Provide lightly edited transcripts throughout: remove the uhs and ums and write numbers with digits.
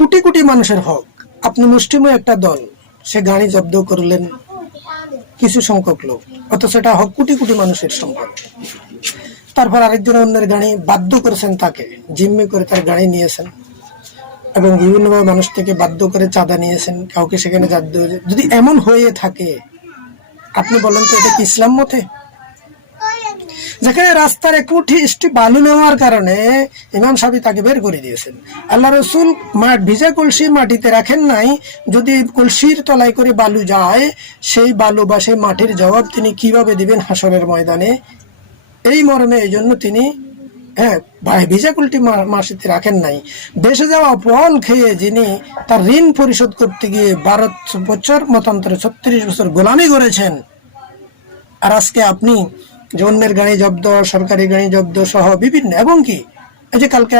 কোটি কোটি মানুষের হক, আপনি মুষ্টিমেয় একটা দল, সে গাড়ি জব্দ করলেন কিছু সংখ্যক লোক, অথচ এটা হক কোটি কোটি মানুষের সম্পদ। তারপর আরেকজন অন্যের গাড়ি বাধ্য করেছেন, তাকে জিম্মি করে তার গাড়ি নিয়েছেন এবং বিভিন্নভাবে মানুষ থেকে বাধ্য করে চাঁদা নিয়েছেন, কাউকে সেখানে যদি এমন হয়ে থাকে, আপনি বলেন তো এটা কি ইসলাম মতে? যেখানে রাস্তার 1 মুঠি বালু নেওয়ার কারণে ইমাম সাহেব তাকে বের করে দিয়েছেন। আল্লাহ রসুল ভিজা কলসি মাটিতে রাখেন নাই, যদি কলসির তলায় করে বালু যায়, সেই বালু বা সেই মাটির জবাব তিনি কিভাবে দিবেন হাসরের ময়দানে, এই মর্মে এই জন্য তিনি ভিজা কলটি মাটিতে রাখেন নাই। দেশে যাওয়া ফল খেয়ে যিনি তার ঋণ পরিশোধ করতে গিয়ে 12 বছর মতান্তরে 36 বছর গোলামি করেছেন, আর আজকে আপনি যে অন্যের গাড়ি জব্দ, সরকারি গাড়ি জব্দ সহ বিভিন্ন, এবং কি এই যে কালকে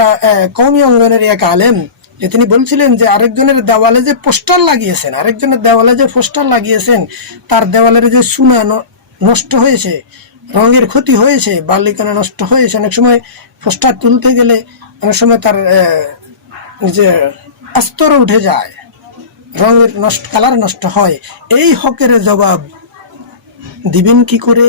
কওমি অঙ্গনের এক আলেম যে তিনি বলছিলেন যে আরেকজনের দেওয়ালে যে পোস্টার লাগিয়েছেন, তার দেওয়ালের যে চুনা নষ্ট হয়েছে, রঙের ক্ষতি হয়েছে, বালিকণা নষ্ট হয়েছে, অনেক সময় পোস্টার তুলতে গেলে অনেক সময় তার যে আস্তর উঠে যায়, রঙের কালার নষ্ট হয়, এই হকের জবাব দিবেন কি করে?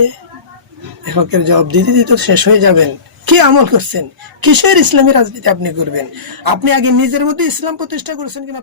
হকের জবাব দিতে দিতে শেষ হয়ে যাবেন। কি আমল করছেন? কিসের ইসলামী রাজনীতি আপনি করবেন? আপনি আগে নিজের মধ্যে ইসলাম প্রতিষ্ঠা করেছেন কিনা